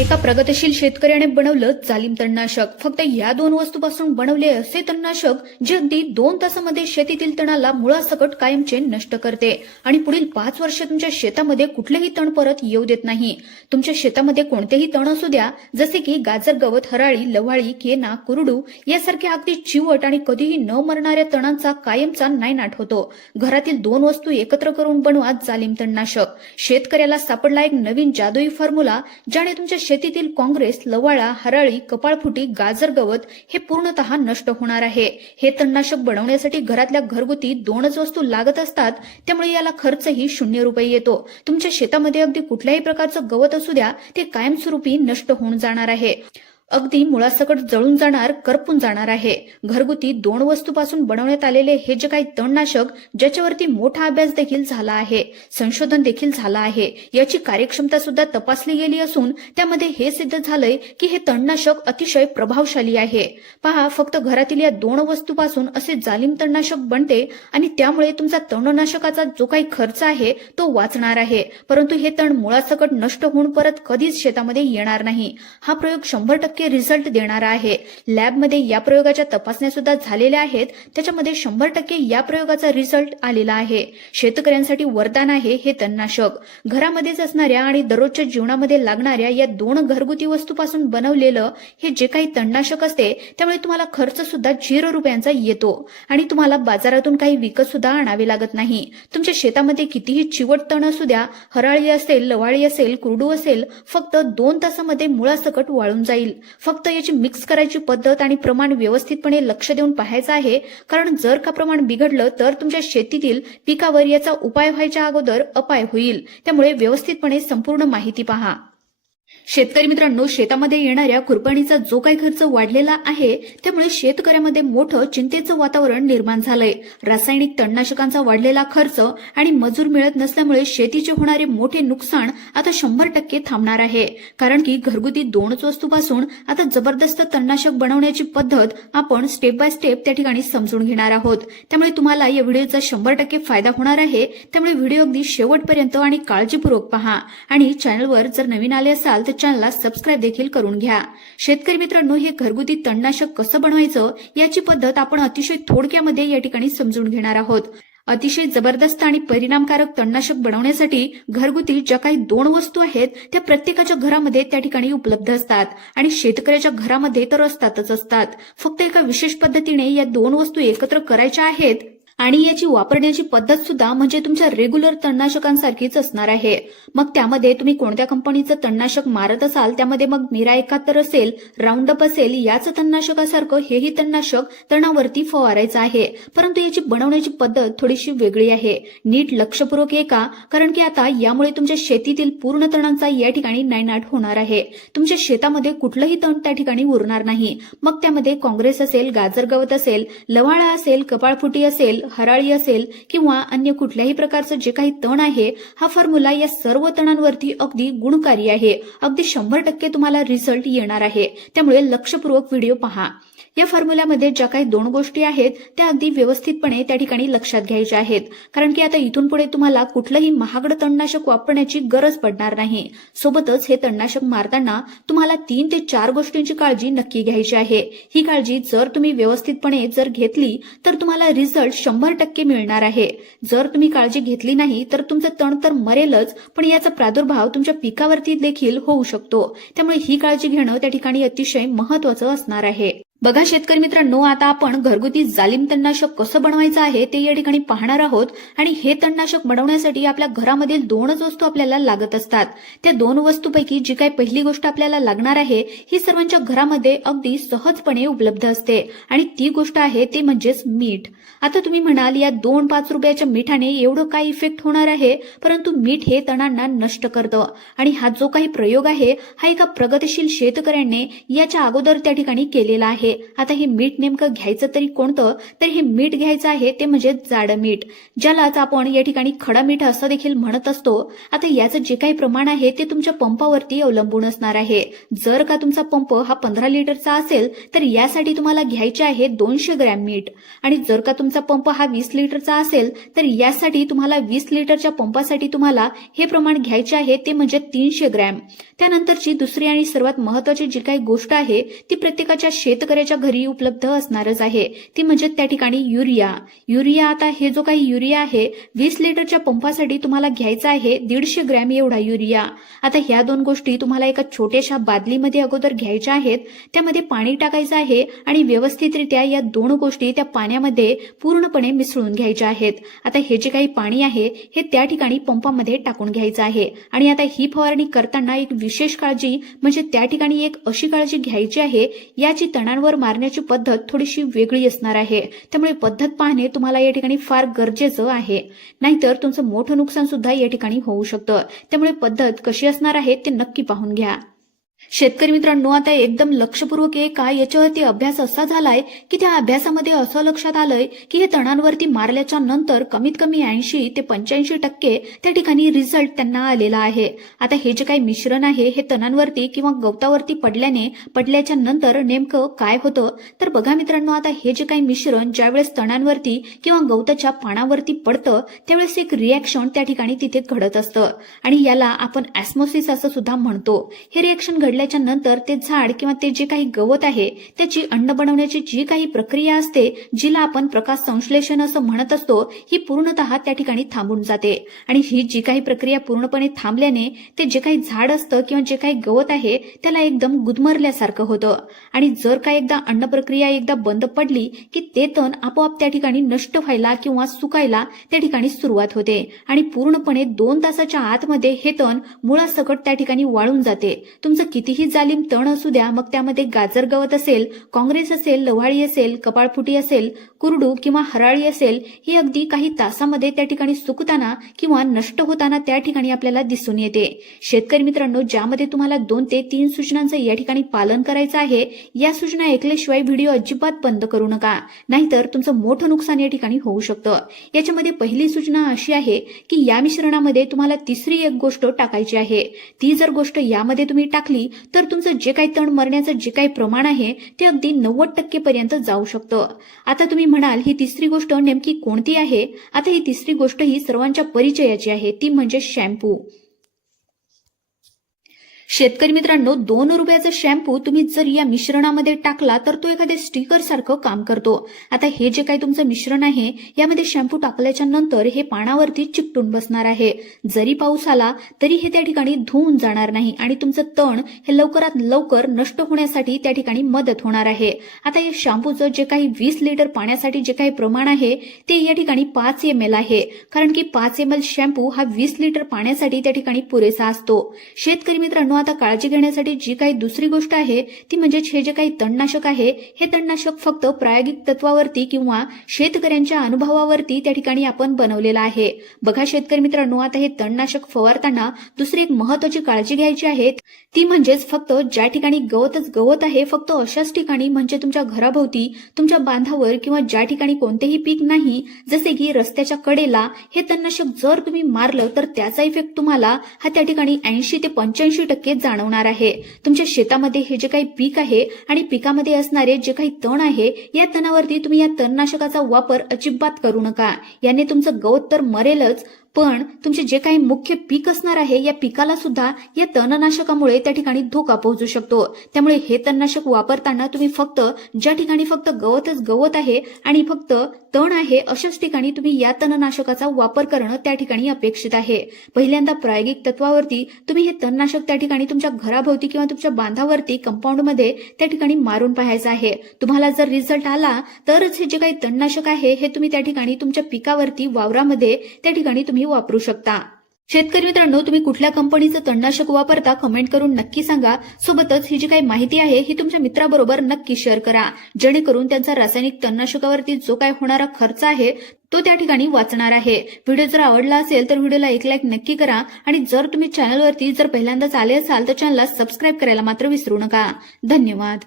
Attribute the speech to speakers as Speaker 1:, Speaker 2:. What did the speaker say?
Speaker 1: एका प्रगतशील शेतकऱ्याने बनवलं जालिम तणनाशक. फक्त या दोन वस्तूपासून बनवले असे तणनाशक जे अगदी दोन तासामध्ये शेतीतील तणाला मुळासकट कायमचे नष्ट करते. आणि पुढील पाच वर्ष तुमच्या शेतामध्ये कुठलेही तण परत येऊ देत नाही. तुमच्या शेतामध्ये कोणतेही तण असू द्या जसे की गाजर गवत हराळी लवाळी केना कुरडू यासारख्या अगदी चिवट आणि कधीही न मरणाऱ्या तणांचा कायमचा नायनाट होतो. घरातील दोन वस्तू एकत्र करून बनवा जालिम तणनाशक. शेतकऱ्याला सापडला एक नवीन जादुई फॉर्म्युला ज्याने तुमच्या शेतीतील काँग्रेस लवाळा हराळी कपाळफुटी गाजर गवत हे पूर्णतः नष्ट होणार आहे. हे तणनाशक बनवण्यासाठी घरातल्या घरगुती दोनच वस्तू लागत असतात त्यामुळे याला खर्चही शून्य रुपये येतो. तुमच्या शेतामध्ये अगदी कुठल्याही प्रकारचं गवत असू द्या ते कायमस्वरूपी नष्ट होऊन जाणार आहे. अगदी मुळासकट जळून जाणार करपून जाणार आहे. घरगुती दोन वस्तूपासून बनवण्यात आलेले हे जे काही तणनाशक ज्याच्यावरती मोठा अभ्यास देखील झाला आहे संशोधन देखील झालं आहे याची कार्यक्षमता सुद्धा तपासली गेली असून त्यामध्ये हे सिद्ध झालंय की हे तणनाशक अतिशय प्रभावशाली आहे. पहा फक्त घरातील या दोन वस्तूपासून असे जालिम तणनाशक बनते आणि त्यामुळे तुमचा तणनाशकाचा जो काही खर्च आहे तो वाचणार आहे. परंतु हे तण मुळासकट नष्ट होऊन परत कधीच शेतामध्ये येणार नाही. हा प्रयोग शंभर टक्के रिझल्ट देणारा आहे. लॅबमध्ये या प्रयोगाच्या तपासण्या सुद्धा झालेल्या आहेत. त्याच्यामध्ये शंभर टक्के या प्रयोगाचा रिझल्ट आलेला आहे. शेतकऱ्यांसाठी वरदान आहे हे तणनाशक. घरामध्येच असणाऱ्या आणि दररोजच्या जीवनामध्ये लागणाऱ्या या दोन घरगुती वस्तूपासून बनवलेलं हे जे काही तणनाशक असते त्यामुळे तुम्हाला खर्च सुद्धा झिरो रुपयांचा येतो. आणि तुम्हाला बाजारातून काही विकत सुद्धा आणावे लागत नाही. तुमच्या शेतामध्ये कितीही चिवट तण असू द्या हराळी असेल लवाळी असेल कुरडू असेल फक्त दोन तासामध्ये मुळासकट वाळून जाईल. फक्त याची मिक्स करायची पद्धत आणि प्रमाण व्यवस्थितपणे लक्ष देऊन पाहायचं आहे. कारण जर का प्रमाण बिघडलं तर तुमच्या शेतीतील पिकावर याचा उपाय व्हायच्या अगोदर अपाय होईल. त्यामुळे व्यवस्थितपणे संपूर्ण माहिती पहा. शेतकरी मित्रांनो शेतामध्ये येणाऱ्या खुरपणीचा जो काही खर्च वाढलेला आहे त्यामुळे शेतकऱ्यामध्ये मोठं चिंतेचं वातावरण निर्माण झालंय. रासायनिक तणनाशकांचा वाढलेला खर्च आणि मजूर मिळत नसल्यामुळे शेतीचे होणारे मोठे नुकसान आता शंभर टक्के थांबणार आहे. कारण की घरगुती दोनच वस्तूपासून आता जबरदस्त तणनाशक बनवण्याची पद्धत आपण स्टेप बाय स्टेप त्या ठिकाणी समजून घेणार आहोत. त्यामुळे तुम्हाला या व्हिडिओचा शंभर टक्के फायदा होणार आहे. त्यामुळे व्हिडिओ अगदी शेवटपर्यंत आणि काळजीपूर्वक पहा. आणि चॅनलवर जर नवीन आले असाल तर चॅनलला सबस्क्राईब देखील करून घ्या. शेतकरी मित्रांनो हे घरगुती तणनाशक कसं बनवायचं याची पद्धत आपण अतिशय थोडक्यामध्ये या ठिकाणी समजून घेणार आहोत. अतिशय जबरदस्त आणि परिणामकारक तणनाशक बनवण्यासाठी घरगुती ज्या काही दोन वस्तू आहेत त्या प्रत्येकाच्या घरामध्ये त्या ठिकाणी उपलब्ध असतात आणि शेतकऱ्याच्या घरामध्ये तर असतातच असतात. फक्त एका विशेष पद्धतीने या दोन वस्तू एकत्र करायच्या आहेत आणि याची वापरण्याची पद्धत सुद्धा म्हणजे तुमच्या रेग्युलर तणनाशकांसारखीच असणार आहे. मग त्यामध्ये तुम्ही कोणत्या कंपनीचं तणनाशक मारत असाल? त्यामध्ये मग मिरा एकाहत्तर असेल राऊंडअप असेल याच तणनाशकासारखं हेही तणनाशक तणावरती फवारायचं आहे. परंतु याची बनवण्याची पद्धत थोडीशी वेगळी आहे. नीट लक्षपूर्वक का? कारण की आता यामुळे तुमच्या शेतीतील पूर्ण तणांचा या ठिकाणी नायनाट होणार आहे. तुमच्या शेतामध्ये कुठलंही तण त्या ठिकाणी उरणार नाही. मग त्यामध्ये काँग्रेस असेल गाजर गवत असेल लवाळा असेल कपाळफुटी असेल हराळी असेल किंवा अन्य कुठल्याही प्रकारचं जे काही तण आहे हा फॉर्म्युला या सर्व तणांवरती अगदी गुणकारी आहे. अगदी शंभर टक्के तुम्हाला रिझल्ट येणार आहे. त्यामुळे लक्षपूर्वक व्हिडिओ पहा. या फॉर्म्युल्यामध्ये ज्या काही दोन गोष्टी आहेत त्या अगदी व्यवस्थितपणे त्या ठिकाणी लक्षात घ्यायच्या आहेत. कारण की आता इथून पुढे तुम्हाला कुठलंही महागडं तणनाशक वापरण्याची गरज पडणार नाही. सोबतच हे तणनाशक मारताना तुम्हाला तीन ते चार गोष्टींची काळजी नक्की घ्यायची आहे. ही काळजी जर तुम्ही व्यवस्थितपणे जर घेतली तर तुम्हाला रिझल्ट शंभर टक्के मिळणार आहे. जर तुम्ही काळजी घेतली नाही तर तुमचं तण तर मरेलच पण याचा प्रादुर्भाव तुमच्या पिकावरती देखील होऊ शकतो. त्यामुळे ही काळजी घेणं त्या ठिकाणी अतिशय महत्वाचं असणार आहे. बघा शेतकरी मित्रांनो आता आपण घरगुती जालिम तणनाशक कसं बनवायचं आहे ते या ठिकाणी पाहणार आहोत. आणि हे तणनाशक बनवण्यासाठी आपल्या घरामधील दोनच वस्तू आपल्याला लागत असतात. त्या दोन वस्तूपैकी जी काही पहिली गोष्ट आपल्याला लागणार आहे ही सर्वांच्या घरामध्ये अगदी सहजपणे उपलब्ध असते. आणि ती गोष्ट आहे ते म्हणजेच मीठ. आता तुम्ही म्हणाल या दोन पाच रुपयाच्या मिठाने एवढं काय इफेक्ट होणार आहे? परंतु मीठ हे तणांना नष्ट करतं. आणि हा जो काही प्रयोग आहे हा एका प्रगतिशील शेतकऱ्यांनी याच्या अगोदर त्या ठिकाणी केलेला आहे. आहे आता हे मीठ नेमकं घ्यायचं तरी कोणतं? तर हे मीठ घ्यायचं आहे ते म्हणजे जाडं मीठ ज्यालाच आपण या ठिकाणी खडा मीठ असं देखील म्हणत असतो. आता याचं जे काही प्रमाण आहे ते तुमच्या पंपावरती अवलंबून असणार आहे. जर का तुमचा पंप हा पंधरा लिटरचा असेल तर यासाठी तुम्हाला घ्यायचे आहे दोनशे ग्रॅम मीठ. आणि जर का तुमचा पंप हा वीस लिटरचा असेल तर यासाठी तुम्हाला वीस लिटरच्या पंपासाठी तुम्हाला हे प्रमाण घ्यायचे आहे ते म्हणजे तीनशे ग्रॅम. त्यानंतरची दुसरी आणि सर्वात महत्वाची जी काही गोष्ट आहे ती प्रत्येकाच्या शेतकऱ्याच्या घरी उपलब्ध असणारच आहे. ती म्हणजे त्या ठिकाणी युरिया. युरिया आता हे जो काही युरिया आहे वीस लिटरच्या पंपासाठी तुम्हाला घ्यायचा आहे दीडशे ग्रॅम एवढा युरिया. आता ह्या दोन गोष्टी तुम्हाला एका छोट्याशा बादलीमध्ये अगोदर घ्यायच्या आहेत त्यामध्ये पाणी टाकायचं आहे आणि व्यवस्थितरित्या या दोन गोष्टी त्या पाण्यामध्ये पूर्णपणे मिसळून घ्यायच्या आहेत. आता हे जे काही पाणी आहे हे त्या ठिकाणी पंपामध्ये टाकून घ्यायचं आहे. आणि आता ही फवारणी करताना एक विशेष काळजी म्हणजे त्या ठिकाणी एक अशी काळजी घ्यायची आहे याची तणांवर मारण्याची पद्धत थोडीशी वेगळी असणार आहे. त्यामुळे पद्धत पाहणे तुम्हाला या ठिकाणी फार गरजेचं आहे. नाहीतर तुमचं मोठं नुकसान सुद्धा या ठिकाणी होऊ शकतं. त्यामुळे पद्धत कशी असणार आहे ते नक्की पाहून घ्या. शेतकरी मित्रांनो आता एकदम लक्षपूर्वक आहे का याच्यावरती अभ्यास असा झालाय की त्या अभ्यासामध्ये असं लक्षात आलंय की हे तणांवरती मारल्याच्या नंतर कमीत कमी ऐंशी ते पंच्याऐंशी टक्के त्या ठिकाणी रिझल्ट त्यांना आलेला आहे. आता हे जे काही मिश्रण आहे हे तणांवरती किंवा गवतावरती पडल्याने पडल्याच्या नंतर नेमकं काय होतं? तर बघा मित्रांनो आता हे जे काही मिश्रण ज्यावेळेस तणांवरती किंवा गवताच्या पानावरती पडतं त्यावेळेस एक रिॲक्शन त्या ठिकाणी तिथे घडत असतं. आणि याला आपण ऍस्मोसिस असं सुद्धा म्हणतो. हे रिॲक्शन घडल्याच्या नंतर ते झाड किंवा ते जे काही गवत आहे त्याची अन्न बनवण्याची जी काही प्रक्रिया असते जिला आपण प्रकाश संश्लेषण असं म्हणत असतो ही पूर्णतः त्या ठिकाणी थांबून जाते. आणि ही जी काही प्रक्रिया पूर्णपणे थांबल्याने ते जे काही झाड असतं किंवा जे काही गवत आहे त्याला एकदम गुदमरल्यासारखं होतं. आणि जर का एकदा अन्न प्रक्रिया एकदा बंद पडली की ते तण आपोआप त्या ठिकाणी नष्ट व्हायला किंवा सुकायला त्या ठिकाणी सुरुवात होते. आणि पूर्णपणे दोन तासाच्या आतमध्ये हे तण मुळासकट त्या ठिकाणी वाळून जाते. तुमचं कितीही जालीम तण असू द्या मग त्यामध्ये गाजर गवत असेल काँग्रेस असेल लव्हाळी असेल कपाळफुटी असेल कुरडू किंवा हराळी असेल ही अगदी काही तासामध्ये त्या ठिकाणी सुकताना किंवा नष्ट होताना त्या ठिकाणी आपल्याला दिसून येते. शेतकरी मित्रांनो ज्यामध्ये तुम्हाला दोन ते तीन सूचनांचं या ठिकाणी पालन करायचं आहे या सूचना ऐकल्याशिवाय व्हिडिओ अजिबात बंद करू नका. नाहीतर तुमचं मोठं नुकसान या ठिकाणी होऊ शकतं. याच्यामध्ये पहिली सूचना अशी आहे की या मिश्रणामध्ये तुम्हाला तिसरी एक गोष्ट टाकायची आहे. ती जर गोष्ट यामध्ये तुम्ही टाकली तर तुमचं जे काही तण मरण्याचं जे काही प्रमाण आहे ते अगदी नव्वद टक्के पर्यंत जाऊ शकतं. आता तुम्ही म्हणाल ही तिसरी गोष्ट नेमकी कोणती आहे? आता ही तिसरी गोष्ट ही सर्वांच्या परिचयाची आहे ती म्हणजे शॅम्पू. शेतकरी मित्रांनो दोन रुपयाचा शॅम्पू तुम्ही जर या मिश्रणामध्ये टाकला तर तो एखाद्या स्टिकर सारखं काम करतो. आता हे जे काही तुमचं मिश्रण आहे यामध्ये शॅम्पू टाकल्याच्या नंतर हे पानावरती चिकटून बसणार आहे. जरी पाऊस आला तरी हे त्या ठिकाणी धुवून जाणार नाही आणि तुमचं तण हे लवकरात लवकर नष्ट होण्यासाठी त्या ठिकाणी मदत होणार आहे. आता या शॅम्पूचं जे काही वीस लिटर पाण्यासाठी जे काही प्रमाण आहे ते या ठिकाणी पाच एम एल आहे. कारण की पाच एम एल शॅम्पू हा वीस लिटर पाण्यासाठी त्या ठिकाणी पुरेसा असतो. शेतकरी मित्रांनो आता काळजी घेण्यासाठी जी काही दुसरी गोष्ट आहे ती म्हणजे हे जे काही तणनाशक आहे हे तणनाशक फक्त प्रायोगिक तत्वावरती किंवा शेतकऱ्यांच्या अनुभवावरती त्या ठिकाणी आपण बनवलेलं आहे. बघा शेतकरी मित्रांनो आता हे तणनाशक फवारताना दुसरी एक महत्वाची काळजी घ्यायची आहे ती म्हणजेच फक्त ज्या ठिकाणी गवतच गवत आहे फक्त अशाच ठिकाणी म्हणजे तुमच्या घराभोवती तुमच्या बांधावर किंवा ज्या ठिकाणी कोणतेही पीक नाही जसे की रस्त्याच्या कडेला हे तणनाशक जर तुम्ही मारलं तर त्याचा इफेक्ट तुम्हाला हा त्या ठिकाणी ऐंशी ते पंच्याऐंशी टक्के जाणवणार आहे. तुमच्या शेतामध्ये हे जे काही पीक आहे आणि पिकामध्ये असणारे जे काही तण आहे या तणावरती तुम्ही या तणनाशकाचा वापर अजिबात करू नका. याने तुमचं गवत तर मरेलच पण तुमचे जे काही मुख्य पीक असणार आहे या पिकाला सुद्धा या तणनाशकामुळे त्या ठिकाणी धोका पोहोचू शकतो. त्यामुळे हे तणनाशक वापरताना तुम्ही फक्त ज्या ठिकाणी फक्त गवतच गवत आहे आणि फक्त तण आहे अशाच ठिकाणी तुम्ही या तणनाशकाचा वापर करणं त्या ठिकाणी अपेक्षित आहे. पहिल्यांदा प्रायोगिक तत्वावरती तुम्ही हे तणनाशक त्या ठिकाणी तुमच्या घराभोवती किंवा तुमच्या बांधावरती कंपाऊंडमध्ये त्या ठिकाणी मारून पाहायचं आहे. तुम्हाला जर रिझल्ट आला तरच हे जे काही तणनाशक आहे हे तुम्ही त्या ठिकाणी तुमच्या पिकावरती वावरामध्ये त्या ठिकाणी तुम्ही तुम्ही वापरू शकता. शेतकरी मित्रांनो तुम्ही कुठल्या कंपनीचं तणनाशक वापरता कमेंट करून नक्की सांगा. सोबतच ही जी काही माहिती आहे ही तुमच्या मित्राबरोबर नक्की शेअर करा. जेणेकरून त्यांचा रासायनिक तणनाशकावरती जो काय होणारा खर्च आहे तो त्या ठिकाणी वाचणार आहे. व्हिडिओ जर आवडला असेल तर व्हिडिओला एक लाईक नक्की करा. आणि जर तुम्ही चॅनलवरती जर पहिल्यांदाच आले असाल तर चॅनलला सबस्क्राईब करायला मात्र विसरू नका. धन्यवाद.